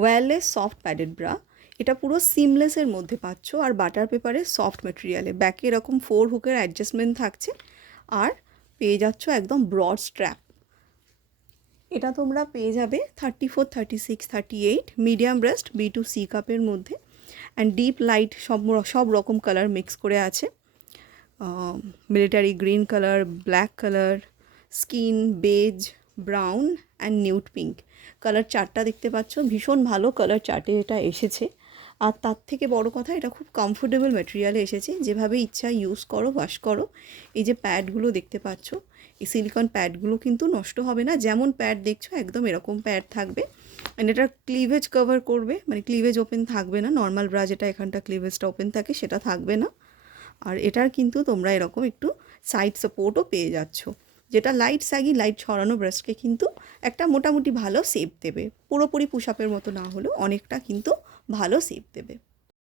Wireless soft padded bra. এটা পুরো সিমলেসের মধ্যে পাচ্ছ আর বাটার পেপারে সফট ম্যাটেরিয়ালে। ব্যাকে এরকম 4 হুকের অ্যাডজাস্টমেন্ট থাকছে আর পেয়ে যাচ্ছ একদম ব্রড স্ট্র্যাপ। এটা তোমরা পেয়ে যাবে 34, 36, 38 মিডিয়াম ব্রেস্ট B2C কাপের মধ্যে। অ্যান্ড ডিপ লাইট সব রকম কালার মিক্স করে আছে। Military green colour, black colour, skin beige, brown and nude pink colour চারটা দেখতে পাচ্ছ। ভীষণ ভালো কালার চার্টে এটা এসেছে। আর তার থেকে বড় কথা, এটা খুব কমফোর্টেবল ম্যাটেরিয়ালে এসেছে। যেভাবে ইচ্ছা ইউজ করো, ওয়াশ করো। এই যে প্যাডগুলো দেখতে পাচ্ছ, এই সিলিকন প্যাডগুলো কিন্তু নষ্ট হবে না। যেমন প্যাড দেখছো একদম এরকম প্যাড থাকবে। অ্যান্ড এটা ক্লিভেজ কভার করবে, মানে ক্লিভেজ ওপেন থাকবে না। নর্মাল ব্রা যেটা এখানটা ক্লিভেজটা ওপেন থাকে সেটা থাকবে না। আর এটার কিন্তু তোমরা এরকম একটু সাইড সাপোর্টও পেয়ে যাচ্ছ, যেটা লাইট স্যাগি লাইট ছড়ানো ব্রেস্টকে কিন্তু একটা মোটামুটি ভালো শেপ দেবে। পুরোপুরি পুশ আপের মতো না হলেও অনেকটা কিন্তু ভালো শেপ দেবে।